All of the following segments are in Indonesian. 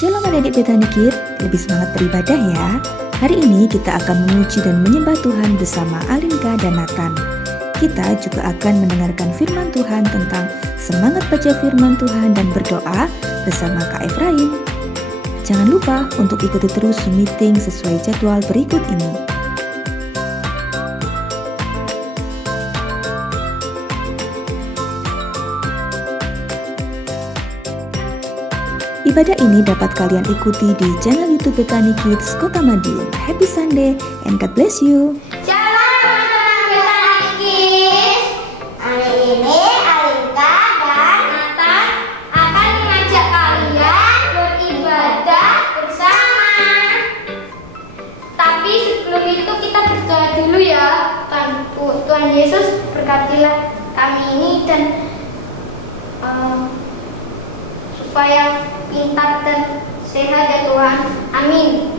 Shalom adik-adik Bethany Kids, lebih semangat beribadah ya. Hari ini kita akan memuji dan menyembah Tuhan bersama Alinka dan Nathan. Kita juga akan mendengarkan firman Tuhan tentang semangat baca firman Tuhan dan berdoa bersama Kak Efraim. Jangan lupa untuk ikuti terus meeting sesuai jadwal berikut ini. Ibadah ini dapat kalian ikuti di channel YouTube Bethany Kids Kota Madiun. Happy Sunday and God bless you. Shalom teman-teman Bethany Kids. Hari ini Alinka dan Nathan akan mengajak kalian beribadah bersama. Tapi sebelum itu kita berdoa dulu ya. Tuhan Yesus berkatilah kami ini dan supaya pintar dan sehat ya Tuhan. Amin.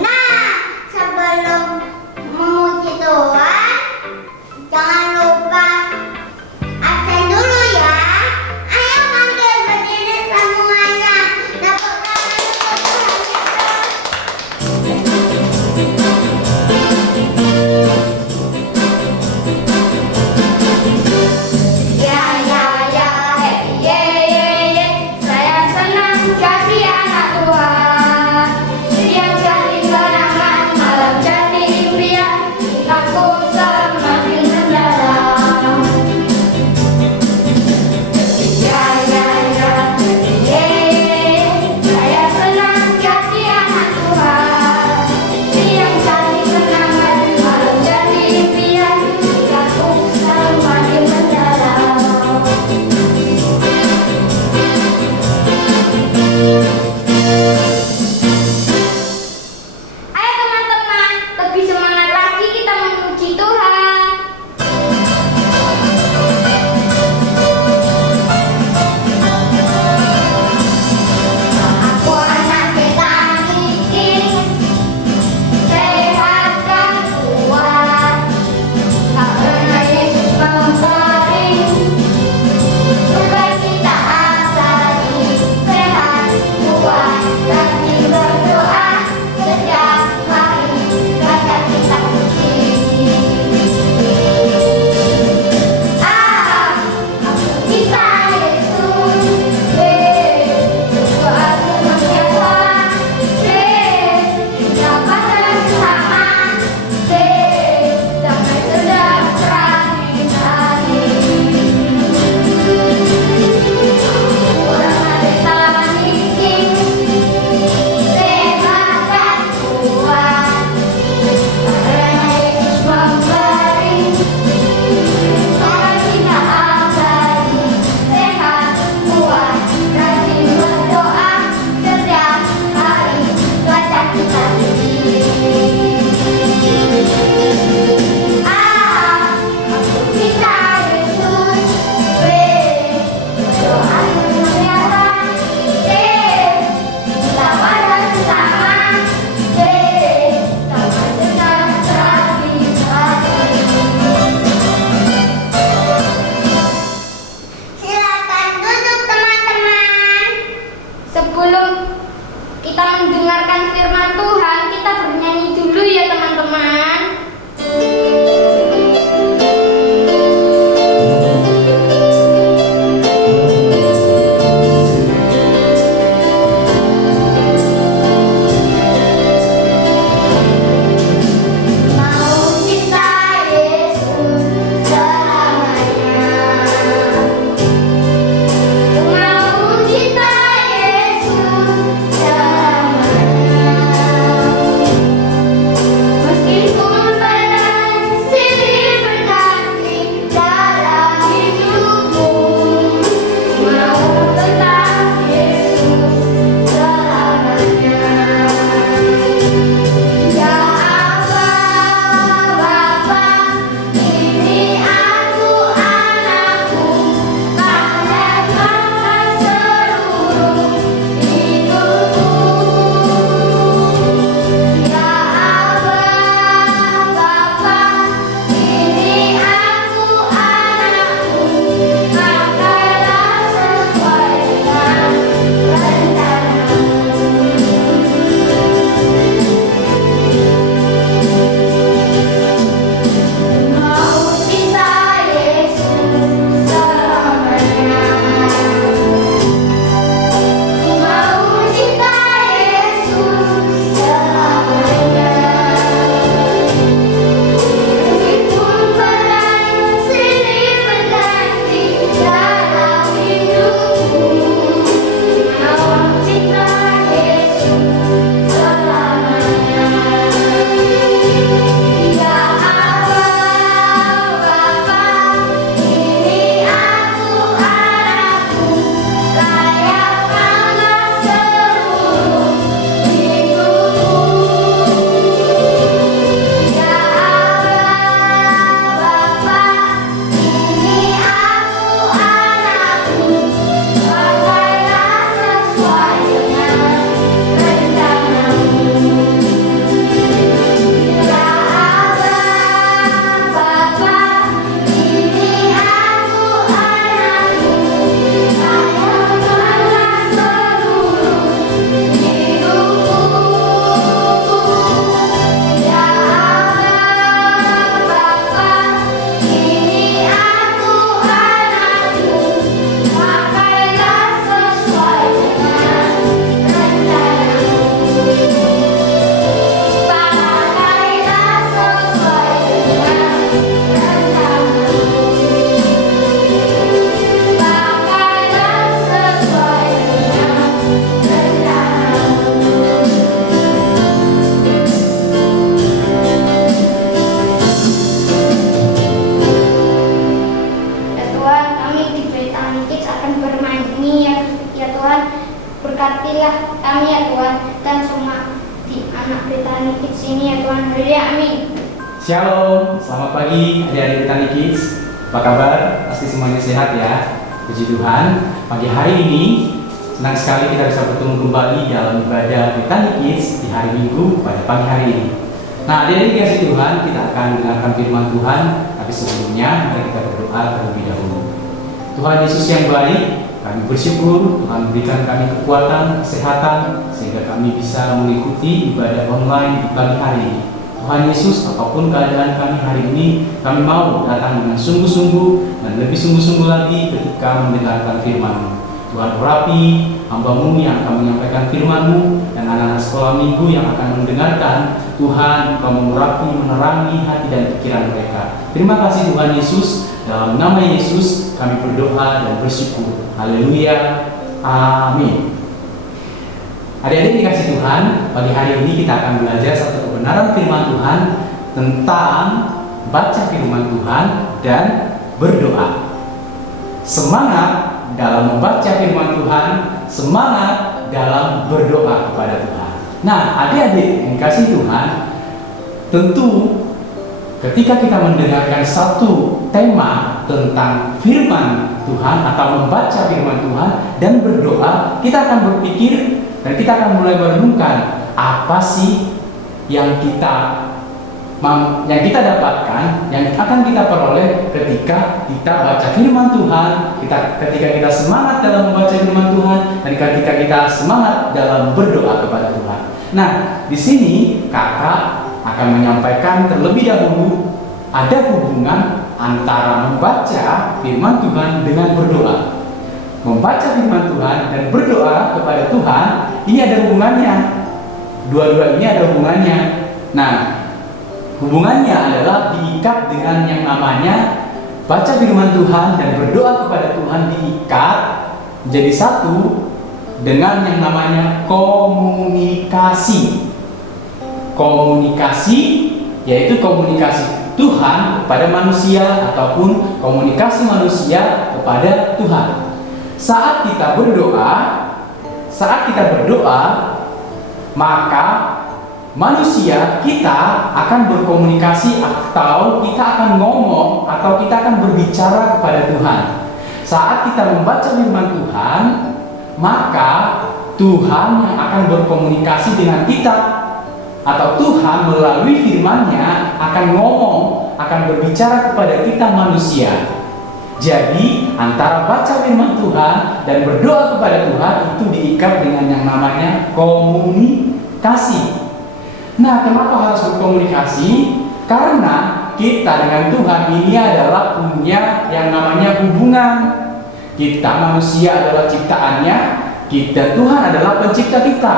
Nah, sebelum memuji Tuhan, jangan lupa absen dulu ya. Ayo manggil berdiri semuanya. Tepuk tangan meskipun Berkatilah kami ya Tuhan, dan semua di anak Bethany Kids ini ya Tuhan. Haleluya, amin. Shalom, selamat pagi adik-adik Bethany Kids. Apa kabar? Pasti semuanya sehat ya. Puji Tuhan, pagi hari ini senang sekali kita bisa bertemu kembali dalam ibadah Bethany Kids di hari Minggu pada pagi hari ini. Nah, adik-adik kasih Tuhan, kita akan mendengarkan firman Tuhan, tapi sebelumnya mari kita berdoa terlebih dahulu. Tuhan Yesus yang baik, kami bersyukur Tuhan berikan kami kekuatan, kesehatan, sehingga kami bisa mengikuti ibadah online di pagi hari ini. Tuhan Yesus, apapun keadaan kami hari ini, kami mau datang dengan sungguh-sungguh dan lebih sungguh-sungguh lagi ketika mendengarkan firman-Mu. Tuhan urapi hamba-Mu yang akan menyampaikan firman-Mu dan anak-anak sekolah minggu yang akan mendengarkan. Tuhan, Kau mengurapi, menerangi hati dan pikiran mereka. Terima kasih Tuhan Yesus. Dalam nama Yesus kami berdoa dan bersyukur. Haleluya. Amin. Adik-adik dikasih Tuhan, pagi hari ini kita akan belajar satu kebenaran firman Tuhan tentang baca firman Tuhan dan berdoa. Semangat dalam membaca firman Tuhan, semangat dalam berdoa kepada Tuhan. Nah, adik-adik yang dikasih Tuhan, tentu ketika kita mendengarkan satu tema tentang firman Tuhan atau membaca firman Tuhan dan berdoa, kita akan berpikir dan kita akan mulai merenungkan apa sih yang kita dapatkan, yang akan kita peroleh ketika kita baca firman Tuhan, ketika kita semangat dalam membaca firman Tuhan, dan ketika kita semangat dalam berdoa kepada Tuhan. Nah, di sini kakak akan menyampaikan terlebih dahulu ada hubungan antara membaca firman Tuhan dengan berdoa. Membaca firman Tuhan dan berdoa kepada Tuhan, ini ada hubungannya. Dua-dua ini ada hubungannya. Nah, hubungannya adalah diikat dengan yang namanya baca firman Tuhan dan berdoa kepada Tuhan, diikat menjadi satu dengan yang namanya komunikasi. Komunikasi yaitu komunikasi Tuhan kepada manusia ataupun komunikasi manusia kepada Tuhan. Saat kita berdoa, maka manusia kita akan berkomunikasi atau kita akan ngomong atau kita akan berbicara kepada Tuhan. Saat kita membaca firman Tuhan, maka Tuhan yang akan berkomunikasi dengan kita, atau Tuhan melalui firman-Nya akan ngomong, akan berbicara kepada kita manusia. Jadi antara baca firman Tuhan dan berdoa kepada Tuhan itu diikat dengan yang namanya komunikasi. Nah, kenapa harus berkomunikasi? Karena kita dengan Tuhan ini adalah punya yang namanya hubungan. Kita manusia adalah ciptaannya, kita Tuhan adalah pencipta kita.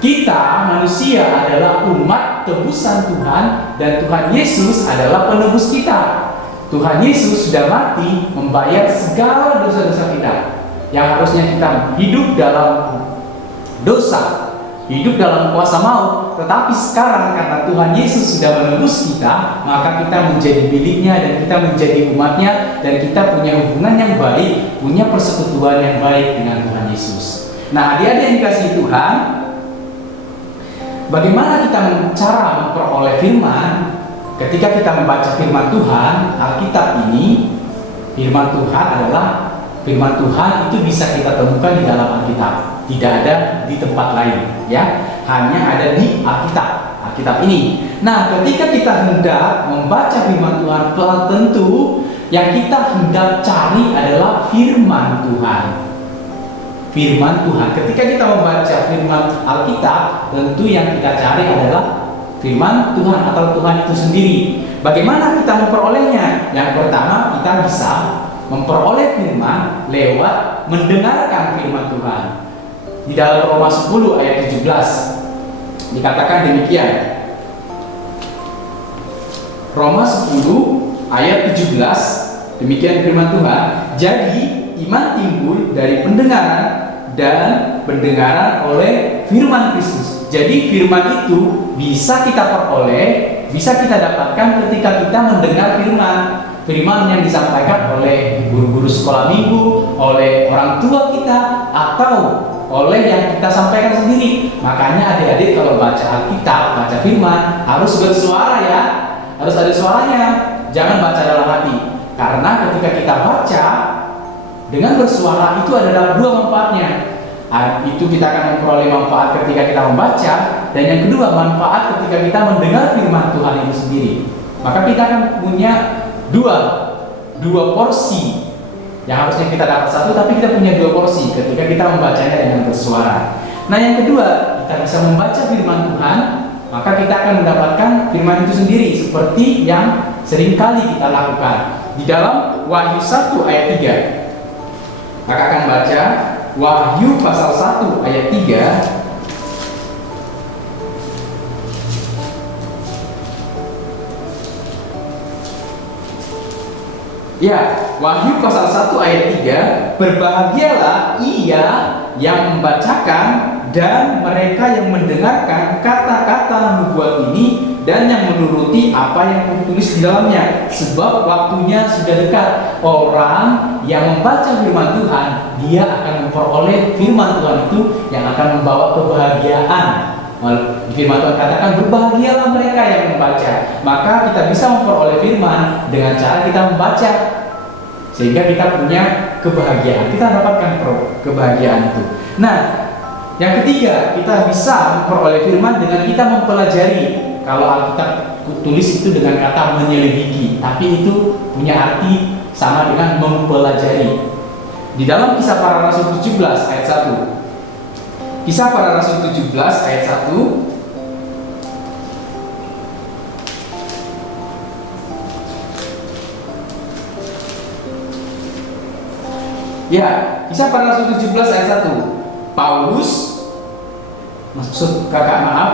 Kita manusia adalah umat tebusan Tuhan dan Tuhan Yesus adalah penebus kita. Tuhan Yesus sudah mati membayar segala dosa-dosa kita yang harusnya kita hidup dalam dosa, hidup dalam kuasa maut. Tetapi sekarang karena Tuhan Yesus sudah menebus kita, maka kita menjadi miliknya dan kita menjadi umatnya, dan kita punya hubungan yang baik, punya persekutuan yang baik dengan Tuhan Yesus. Nah, adik-adik yang dikasihi Tuhan, bagaimana kita cara memperoleh firman? Ketika kita membaca firman Tuhan, Alkitab ini, firman Tuhan adalah firman Tuhan itu bisa kita temukan di dalam Alkitab, tidak ada di tempat lain, ya, hanya ada di Alkitab ini. Nah, ketika kita hendak membaca firman Tuhan, tentu yang kita hendak cari adalah firman Tuhan. Firman Tuhan. Ketika kita membaca firman Alkitab, tentu yang kita cari adalah firman Tuhan atau Tuhan itu sendiri. Bagaimana kita memperolehnya? Yang pertama, kita bisa memperoleh firman lewat mendengarkan firman Tuhan. Di dalam Roma 10 ayat 17 dikatakan demikian. Roma 10 ayat 17, demikian firman Tuhan. Jadi iman timbul dari pendengaran dan pendengaran oleh firman Kristus. Jadi firman itu bisa kita peroleh, bisa kita dapatkan ketika kita mendengar firman yang disampaikan oleh guru-guru sekolah minggu, oleh orang tua kita, atau oleh yang kita sampaikan sendiri. Makanya adik-adik kalau baca Alkitab, baca firman harus bersuara ya, harus ada suaranya. Jangan baca dalam hati, karena ketika kita baca dengan bersuara itu adalah dua manfaatnya. Itu kita akan memperoleh manfaat ketika kita membaca, dan yang kedua manfaat ketika kita mendengar firman Tuhan itu sendiri. Maka kita akan punya dua porsi. Yang harusnya kita dapat satu, tapi kita punya dua porsi ketika kita membacanya dengan bersuara. Nah, yang kedua, kita bisa membaca firman Tuhan, maka kita akan mendapatkan firman itu sendiri seperti yang seringkali kita lakukan di dalam Wahyu 1 ayat 3. Maka akan baca Wahyu pasal 1 ayat 3. Ya, Wahyu pasal 1 ayat 3, berbahagialah ia yang membacakan dan mereka yang mendengarkan kata-kata nubuat ini dan yang menuruti apa yang tertulis di dalamnya, sebab waktunya sudah dekat. Orang yang membaca firman Tuhan, dia akan memperoleh firman Tuhan itu yang akan membawa kebahagiaan. Firman Tuhan katakan berbahagialah mereka yang membaca. Maka kita bisa memperoleh firman dengan cara kita membaca, sehingga kita punya kebahagiaan. Kita dapatkan kebahagiaan itu. Nah, yang ketiga, kita bisa memperoleh firman dengan kita mempelajari. Kalau Alkitab tulis itu dengan kata menyelidiki, tapi itu punya arti sama dengan mempelajari. Di dalam Kisah Para Rasul 17 ayat 1. Kisah Para Rasul 17 ayat 1. Ya, Kisah Para Rasul 17 ayat 1. Paulus, maksud kakak maaf,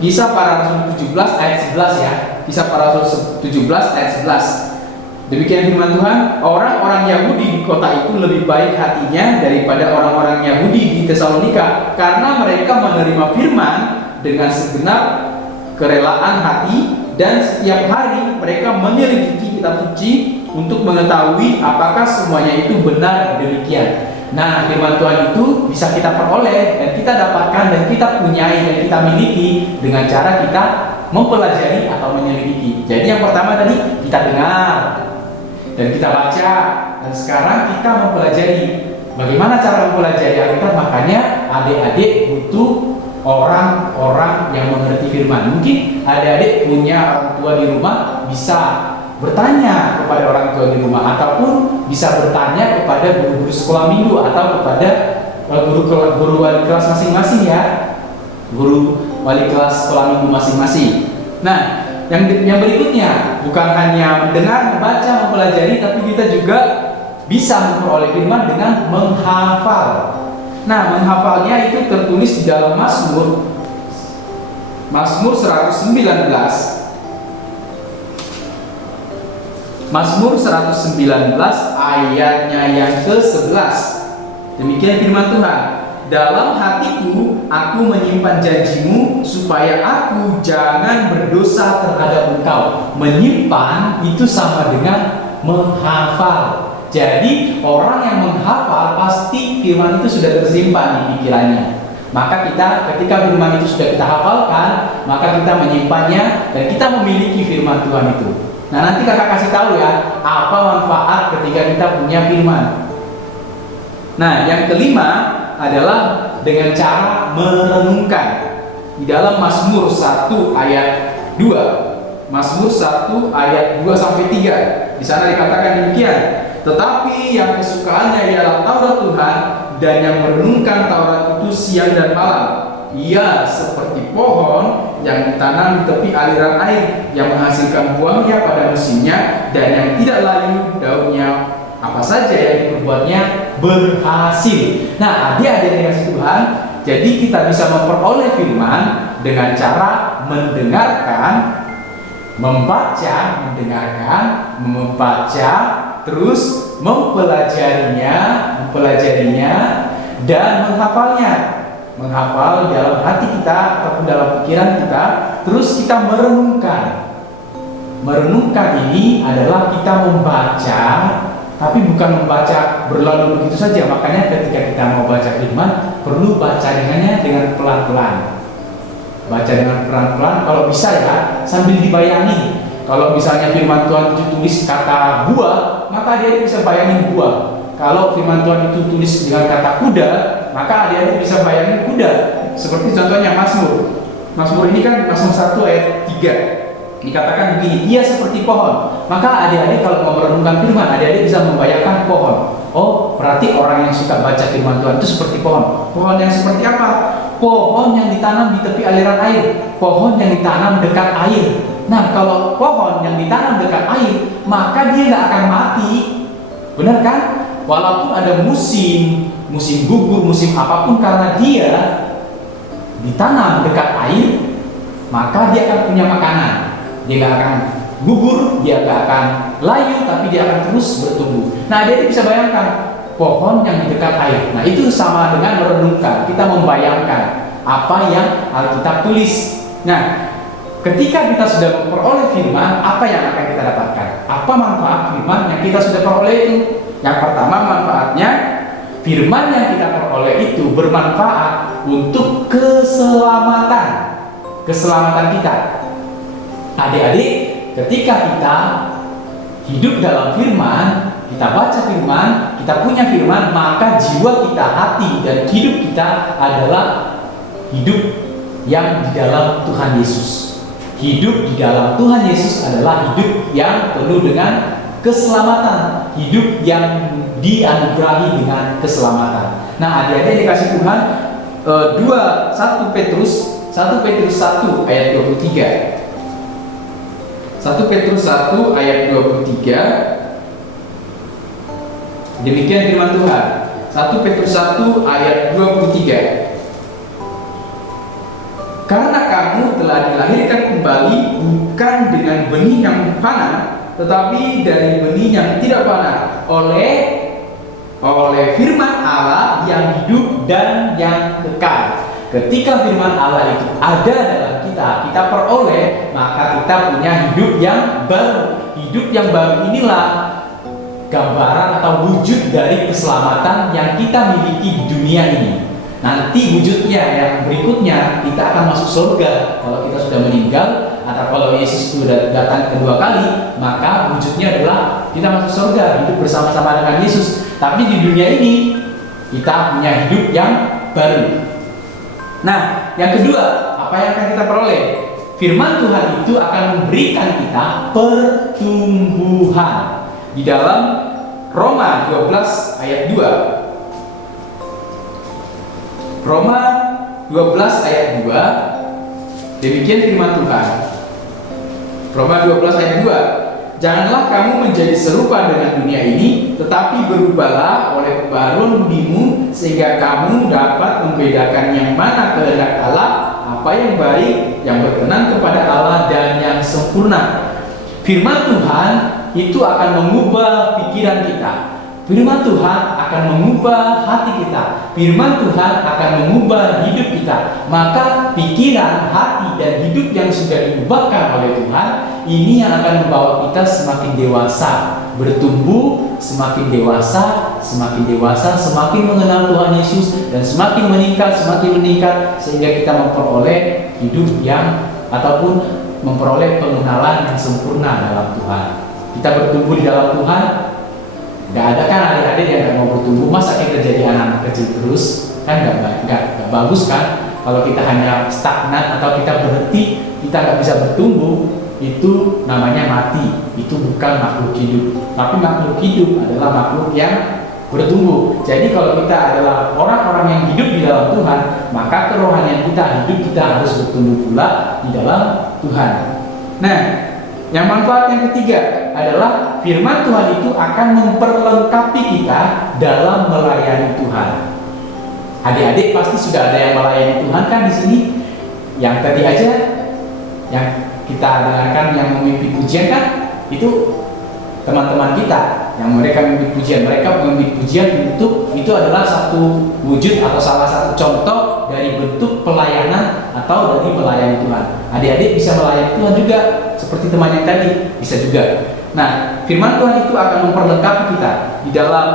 Kisah Para Rasul 17 ayat 11 ya. Kisah Para Rasul 17 ayat 11. Demikian firman Tuhan, orang-orang Yahudi di kota itu lebih baik hatinya daripada orang-orang Yahudi di Tesalonika, karena mereka menerima firman dengan segenap kerelaan hati, dan setiap hari mereka menyelidiki kitab suci untuk mengetahui apakah semuanya itu benar demikian. Nah, firman Tuhan itu bisa kita peroleh dan kita dapatkan dan kita punyai dan kita miliki dengan cara kita mempelajari atau menyelidiki. Jadi yang pertama tadi kita dengar dan kita baca, dan sekarang kita mempelajari. Bagaimana cara mempelajari Alkitab? Makanya adik-adik butuh orang-orang yang mengerti firman. Mungkin adik-adik punya orang tua di rumah, bisa bertanya kepada orang tua di rumah, ataupun bisa bertanya kepada guru-guru sekolah minggu atau kepada guru wali kelas masing-masing ya, guru wali kelas sekolah minggu masing-masing. Nah, yang berikutnya bukan hanya mendengar, membaca, mempelajari, tapi kita juga bisa memperoleh firman dengan menghafal. Nah, menghafalnya itu tertulis di dalam Mazmur 119. Mazmur 119 ayatnya yang ke-11. Demikian firman Tuhan. Dalam hatiku aku menyimpan janjimu, supaya aku jangan berdosa terhadap engkau. Menyimpan itu sama dengan menghafal. Jadi orang yang menghafal pasti firman itu sudah tersimpan di pikirannya. Maka kita ketika firman itu sudah kita hafalkan, maka kita menyimpannya dan kita memiliki firman Tuhan itu. Nah, nanti kakak kasih tahu ya, apa manfaat ketika kita punya firman. Nah, yang kelima adalah dengan cara merenungkan. Di dalam Mazmur 1 ayat 2. Mazmur 1 ayat 2 sampai 3. Di sana dikatakan demikian. Tetapi yang kesukaannya ialah Taurat Tuhan, dan yang merenungkan Taurat itu siang dan malam. Ia seperti pohon yang ditanam di tepi aliran air, yang menghasilkan buahnya pada musimnya, dan yang tidak layu daunnya. Apa saja yang diperbuatnya berhasil. Nah, adik-adik yang dikasihi Tuhan, jadi kita bisa memperoleh firman dengan cara mendengarkan, membaca, terus mempelajarinya, dan menghafalnya. Menghafal dalam hati kita ataupun dalam pikiran kita, terus kita merenungkan. Merenungkan ini adalah kita membaca, tapi bukan membaca berlalu begitu saja. Makanya ketika kita mau baca firman, perlu baca dengannya dengan pelan-pelan. Baca dengan pelan-pelan, kalau bisa ya sambil dibayangi. Kalau misalnya firman Tuhan itu tulis kata buah, maka adik-adik bisa bayangin buah. Kalau firman Tuhan itu tulis dengan kata kuda, maka adik-adik bisa bayangin kuda. Seperti contohnya Mazmur. Mazmur ini kan Mazmur 1 ayat 3. Dikatakan begini, ia seperti pohon. Maka adik-adik kalau mau merenungkan firman, adik-adik bisa membayangkan pohon. Oh, berarti orang yang suka baca firman Tuhan itu seperti pohon. Pohon yang seperti apa? Pohon yang ditanam di tepi aliran air. Pohon yang ditanam dekat air. Nah, kalau pohon yang ditanam dekat air, maka dia nggak akan mati. Benar kan? Walaupun ada musim gugur, musim apapun, karena dia ditanam dekat air, maka dia akan punya makanan. Dia nggak akan gugur, dia nggak akan layu, tapi dia akan terus bertumbuh. Nah, dia bisa bayangkan pohon yang di dekat air. Nah, itu sama dengan merenungkan. Kita membayangkan apa yang Alkitab tulis. Nah, ketika kita sudah memperoleh firman, apa yang akan kita dapatkan? Apa manfaat firman yang kita sudah peroleh itu? Yang pertama, manfaatnya firman yang kita peroleh itu bermanfaat untuk keselamatan kita. Adik-adik, ketika kita hidup dalam firman, kita baca firman, kita punya firman, maka jiwa kita, hati, dan hidup kita adalah hidup yang di dalam Tuhan Yesus. Hidup di dalam Tuhan Yesus adalah hidup yang penuh dengan keselamatan, hidup yang dianugerahi dengan keselamatan. Nah, adik-adik dikasih Tuhan 1 Petrus 1 ayat 23. 1 Petrus 1 ayat 23. Demikian firman Tuhan. 1 Petrus 1 ayat 23. Karena kamu telah dilahirkan kembali bukan dengan benih yang fana, tetapi dari benih yang tidak fana, oleh firman Allah yang hidup dan yang kekal. Ketika firman Allah itu ada dalam kita peroleh, maka kita punya hidup yang baru. Hidup yang baru inilah gambaran atau wujud dari keselamatan yang kita miliki di dunia ini. Nanti wujudnya yang berikutnya, kita akan masuk surga kalau kita sudah meninggal, atau kalau Yesus sudah datang kedua kali, maka wujudnya adalah kita masuk surga, hidup bersama-sama dengan Yesus. Tapi di dunia ini kita punya hidup yang baru. Nah, yang kedua, apa yang akan kita peroleh? Firman Tuhan itu akan memberikan kita pertumbuhan. Di dalam Roma 12 ayat 2. Roma 12 ayat 2. Demikian firman Tuhan. Roma 12 ayat 2. Janganlah kamu menjadi serupa dengan dunia ini, tetapi berubahlah oleh pembaharuan budimu, sehingga kamu dapat membedakan yang mana kehendak Allah, apa yang baik, yang berkenan kepada Allah, dan yang sempurna. Firman Tuhan itu akan mengubah pikiran kita. Firman Tuhan akan mengubah hati kita. Firman Tuhan akan mengubah hidup kita. Maka pikiran, hati, dan hidup yang sudah diubahkan oleh Tuhan, ini yang akan membawa kita semakin dewasa, bertumbuh, semakin dewasa, semakin mengenal Tuhan Yesus, dan semakin meningkat, sehingga kita memperoleh hidup yang ataupun memperoleh pengenalan yang sempurna dalam Tuhan. Kita bertumbuh di dalam Tuhan. Gak ada kan adik-adik yang gak mau bertumbuh. Masa kita jadi anak kecil terus? Kan gak bagus kan? Kalau kita hanya stagnan atau kita berhenti, kita gak bisa bertumbuh, itu namanya mati. Itu bukan makhluk hidup. Tapi makhluk hidup adalah makhluk yang bertumbuh. Jadi kalau kita adalah orang-orang yang hidup di dalam Tuhan, maka kerohanian kita, hidup kita harus bertumbuh pula di dalam Tuhan. Nah, yang manfaat yang ketiga adalah firman Tuhan itu akan memperlengkapi kita dalam melayani Tuhan. Adik-adik pasti sudah ada yang melayani Tuhan kan di sini. Yang tadi aja yang kita dengarkan yang memimpin pujian kan, itu teman-teman kita yang mereka memimpin pujian. Mereka memimpin pujian itu adalah satu wujud atau salah satu contoh dari bentuk pelayanan atau dari melayani Tuhan. Adik-adik bisa melayani Tuhan juga seperti teman yang tadi, bisa juga. Nah, firman Tuhan itu akan memperlengkapi kita. Di dalam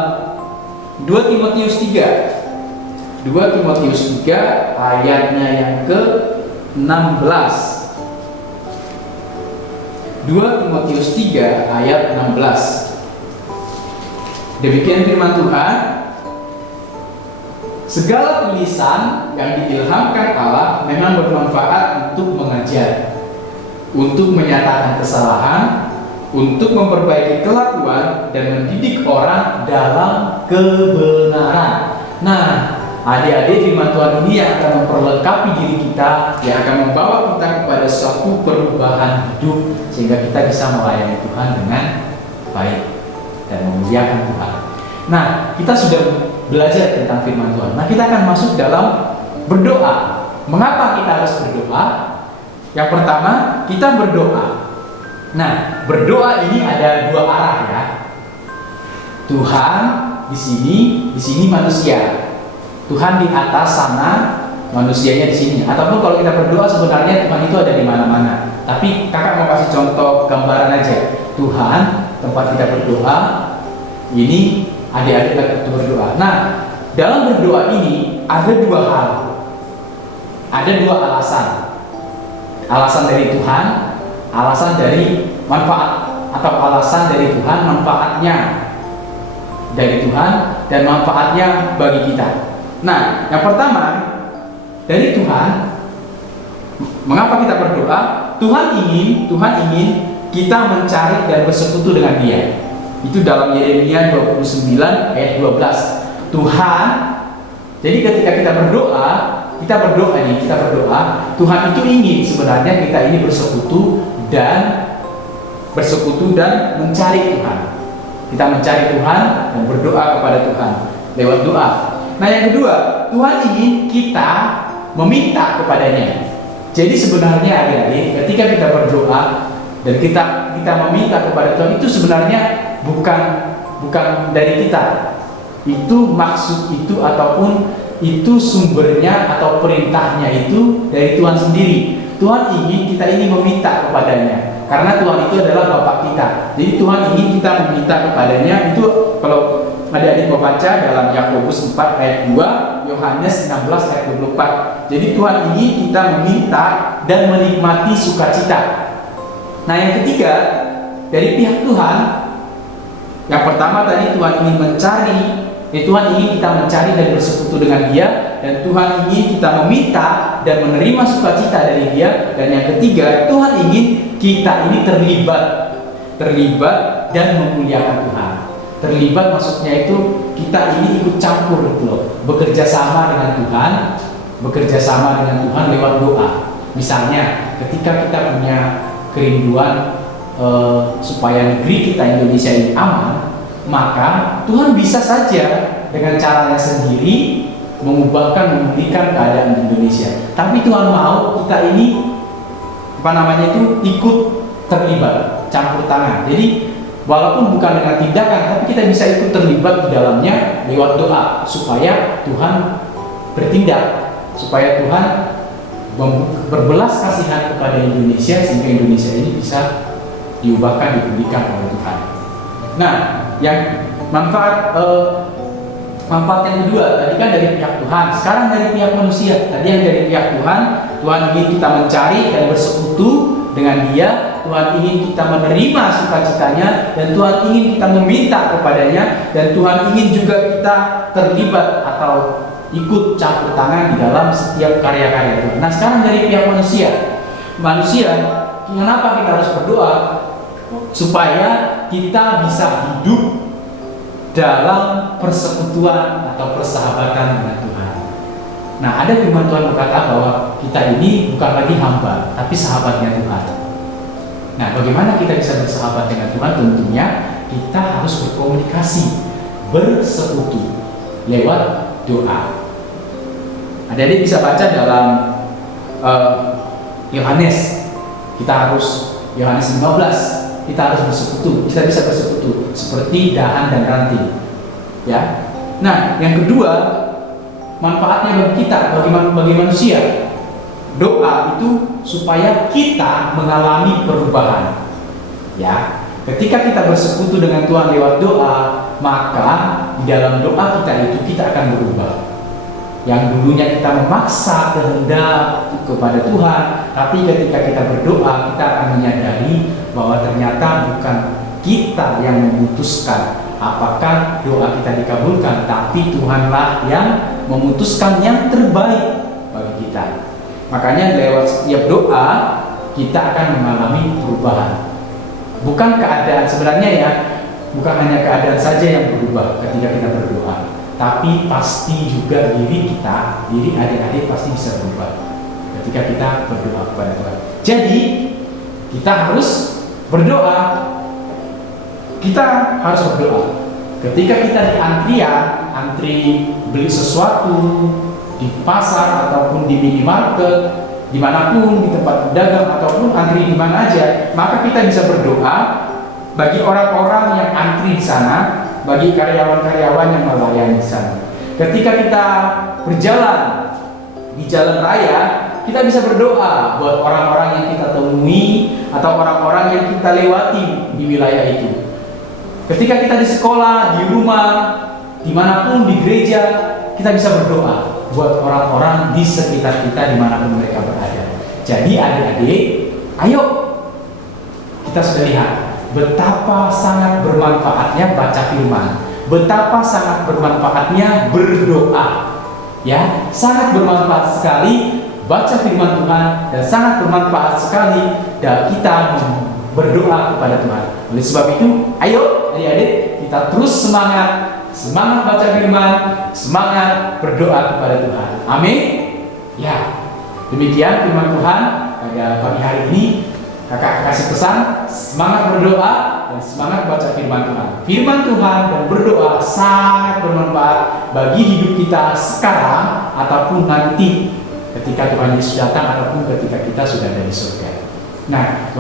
2 Timotius 3 2 Timotius 3 ayatnya yang ke-16. 2 Timotius 3 ayat 16. Demikian firman Tuhan. Segala tulisan yang diilhamkan Allah memang bermanfaat untuk mengajar, untuk menyatakan kesalahan, untuk memperbaiki kelakuan, dan mendidik orang dalam kebenaran. Nah, adik-adik, firman Tuhan ini yang akan memperlengkapi diri kita, yang akan membawa kita kepada suatu perubahan hidup, sehingga kita bisa melayani Tuhan dengan baik dan memuliakan Tuhan. Nah, kita sudah belajar tentang firman Tuhan. Nah, kita akan masuk dalam berdoa. Mengapa kita harus berdoa? Yang pertama, kita berdoa. Nah, berdoa ini ada dua arah ya. Tuhan di sini manusia. Tuhan di atas sana, manusianya di sini. Ataupun kalau kita berdoa sebenarnya Tuhan itu ada di mana-mana. Tapi kakak mau kasih contoh gambaran aja. Tuhan tempat kita berdoa, ini adik-adik kita berdoa. Nah, dalam berdoa ini ada dua hal. Ada dua alasan. Alasan dari Tuhan, alasan dari manfaat, atau alasan dari Tuhan, manfaatnya dari Tuhan, dan manfaatnya bagi kita. Nah, yang pertama dari Tuhan. Mengapa kita berdoa? Tuhan ingin kita mencari dan bersekutu dengan Dia. Itu dalam Yeremia 29 ayat 12. Tuhan, jadi ketika kita berdoa, Tuhan itu ingin sebenarnya kita ini bersekutu dan mencari Tuhan. Kita mencari Tuhan dan berdoa kepada Tuhan lewat doa. Nah, yang kedua, Tuhan ingin kita meminta kepadanya. Jadi sebenarnya adik-adik, ketika kita berdoa dan kita meminta kepada Tuhan, itu sebenarnya bukan dari kita. Itu maksud itu ataupun itu sumbernya atau perintahnya itu dari Tuhan sendiri. Tuhan ingin kita ini meminta kepadanya, karena Tuhan itu adalah Bapa kita. Jadi Tuhan ingin kita meminta kepadanya. Itu kalau adik-adik membaca dalam Yakobus 4 ayat 2, Yohanes 16 ayat 24. Jadi Tuhan ingin kita meminta dan menikmati sukacita. Nah, yang ketiga dari pihak Tuhan, yang pertama tadi Tuhan ingin Tuhan ingin kita mencari dan bersekutu dengan Dia, dan Tuhan ingin kita meminta dan menerima sukacita dari Dia, dan yang ketiga Tuhan ingin kita ini terlibat dan memuliakan Tuhan. Terlibat maksudnya itu kita ini ikut campur gitu loh, bekerja sama dengan Tuhan lewat doa. Misalnya ketika kita punya kerinduan supaya negeri kita Indonesia ini aman, maka Tuhan bisa saja dengan caranya sendiri memulihkan keadaan di Indonesia. Tapi Tuhan mau kita ini ikut terlibat, campur tangan. Jadi walaupun bukan dengan tindakan, tapi kita bisa ikut terlibat di dalamnya lewat doa, supaya Tuhan bertindak, supaya Tuhan berbelas kasihan kepada Indonesia, sehingga Indonesia ini bisa diubahkan, dipulihkan oleh Tuhan. Nah, yang manfaat yang kedua tadi kan dari pihak Tuhan, sekarang dari pihak manusia. Tadi yang dari pihak Tuhan ingin kita mencari dan bersekutu dengan Dia. Tuhan ingin kita menerima sukacitanya, dan Tuhan ingin kita meminta kepadanya, dan Tuhan ingin juga kita terlibat atau ikut campur tangan di dalam setiap karya-karya Tuhan. Nah, sekarang dari pihak manusia, kenapa kita harus berdoa? Supaya kita bisa hidup dalam persekutuan atau persahabatan dengan Tuhan. Nah, ada firman Tuhan berkata bahwa kita ini bukan lagi hamba, tapi sahabatnya Tuhan. Nah, bagaimana kita bisa bersahabat dengan Tuhan? Tentunya kita harus berkomunikasi, bersekutu lewat doa. Adik-adik bisa baca dalam Yohanes. Yohanes 15, kita harus bersekutu. Kita bisa bersekutu seperti dahan dan ranting. Ya. Nah, yang kedua, manfaatnya bagi kita, bagi manusia. Doa itu supaya kita mengalami perubahan. Ya, ketika kita bersekutu dengan Tuhan lewat doa, maka di dalam doa kita itu kita akan berubah. Yang dulunya kita memaksa kehendak kepada Tuhan, tapi ketika kita berdoa, kita akan menyadari bahwa ternyata bukan kita yang memutuskan apakah doa kita dikabulkan, tapi Tuhanlah yang memutuskan yang terbaik bagi kita. Makanya lewat setiap doa kita akan mengalami perubahan. Bukan keadaan sebenarnya ya, bukan hanya keadaan saja yang berubah ketika kita berdoa, tapi pasti juga diri kita, diri adik-adik pasti bisa berubah ketika kita berdoa kepada Tuhan. Jadi kita harus berdoa. Kita harus berdoa. Ketika kita di antrian, antri beli sesuatu di pasar ataupun di minimarket, dimanapun, di tempat pedagang ataupun antri di mana aja, maka kita bisa berdoa bagi orang-orang yang antri di sana, bagi karyawan-karyawan yang melayani di sana. Ketika kita berjalan di jalan raya, kita bisa berdoa buat orang-orang yang kita temui atau orang-orang yang kita lewati di wilayah itu. Ketika kita di sekolah, di rumah, dimanapun, di gereja, kita bisa berdoa buat orang-orang di sekitar kita dimanapun mereka berada. Jadi adik-adik, ayo kita sudah lihat betapa sangat bermanfaatnya baca firman, betapa sangat bermanfaatnya berdoa. Ya, sangat bermanfaat sekali baca firman Tuhan, dan sangat bermanfaat sekali dan kita berdoa kepada Tuhan. Oleh sebab itu, ayo adik-adik kita terus semangat baca firman, semangat berdoa kepada Tuhan. Amin. Ya, demikian firman Tuhan pada pagi hari ini. Kakak kasih pesan, semangat berdoa dan semangat baca firman Tuhan. Firman Tuhan dan berdoa sangat bermanfaat bagi hidup kita sekarang ataupun nanti ketika Tuhan Yesus datang ataupun ketika kita sudah ada di surga. Nah,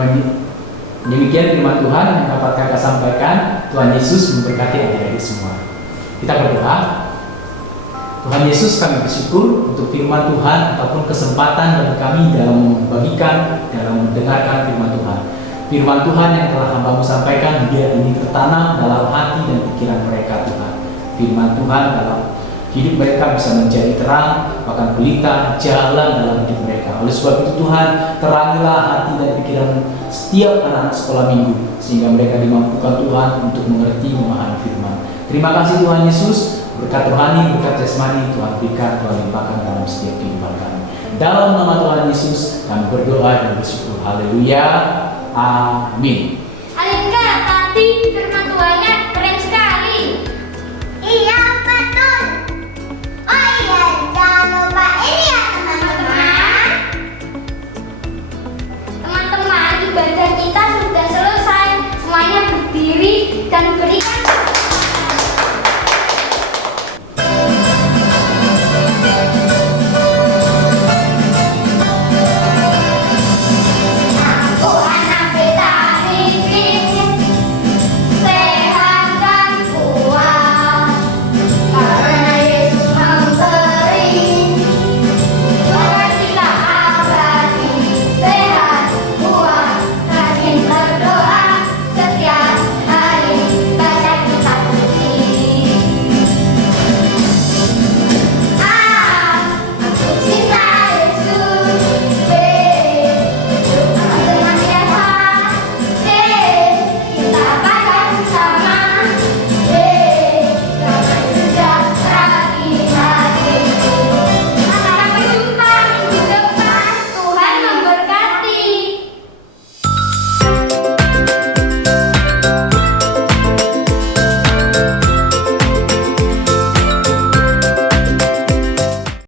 demikian firman Tuhan yang dapat kakak sampaikan. Tuhan Yesus memberkati adik-adik semua. Kita berdoa. Tuhan Yesus, kami bersyukur untuk firman Tuhan ataupun kesempatan bagi kami dalam membagikan, dalam mendengarkan firman Tuhan. Firman Tuhan yang telah hamba-Mu sampaikan, biar ini tertanam dalam hati dan pikiran mereka, Tuhan. Firman Tuhan dalam hidup mereka bisa menjadi terang, bahkan pelita jalan dalam hidup mereka. Oleh sebab itu Tuhan, terangilah hati dan pikiran setiap anak sekolah minggu, sehingga mereka dimampukan Tuhan untuk mengerti, memahami firman. Terima kasih Tuhan Yesus. Berkat rohani, berkat jasmani Tuhan berikan, Tuhan limpahkan dalam setiap kehidupan kami. Dalam nama Tuhan Yesus kami berdoa dan bersyukur. Haleluya. Amin.